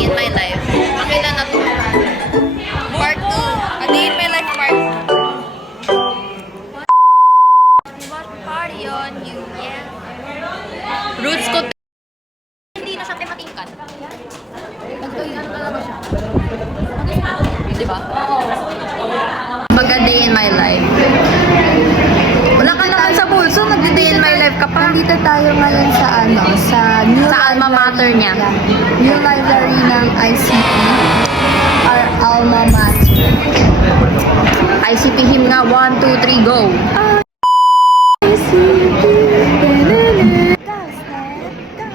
day in my life. Makailan na to? Part 2. A day in my life part 2. Watch party on you, yeah. Roots ko. Hindi na siya tematingkan. Ano talaga siya? Diba? Baga day in my life. Wala ka naman sa bulso, nag-day in my life ka pa. Nandito tayo ngayon sa sa new Sa alma mater niya. New library ng ICP. Our alma mater. ICP him nga, 1, 2, 3, go!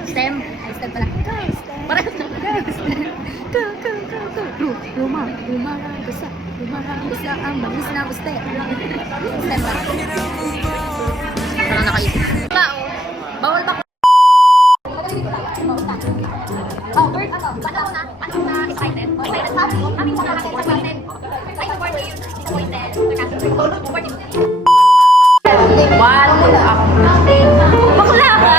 STEM? STEM pala. Parang Lumang-gusa ang bangis na guste. STEM pala. parang nakaisip. Bawal ba? Oh, Bert, ano? Paano na? Paano na excited? Excited pa? Kami mo na excited. I support you. Disappointed. Supportive. One, ako. Bakla ka?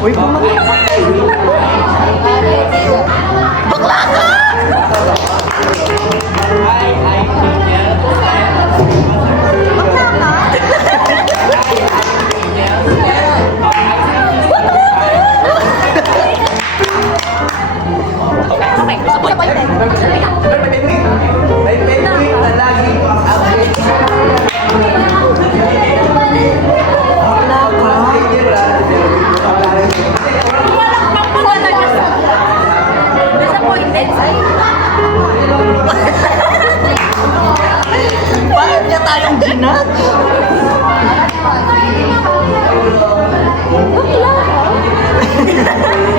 Uy, pumunta ka. Bakla ka? May penguin na lagi update. Bakit niya tayong ginat?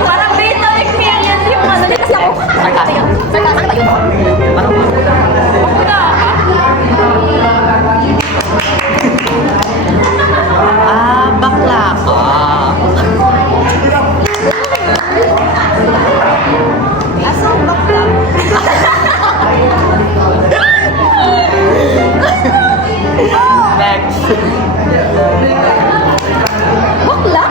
Parang based on experience yung ano dito sa ako. Sarkasm. Sarkasm ba yun? Parang Bakla ka. Asang bakla? next. Bakla?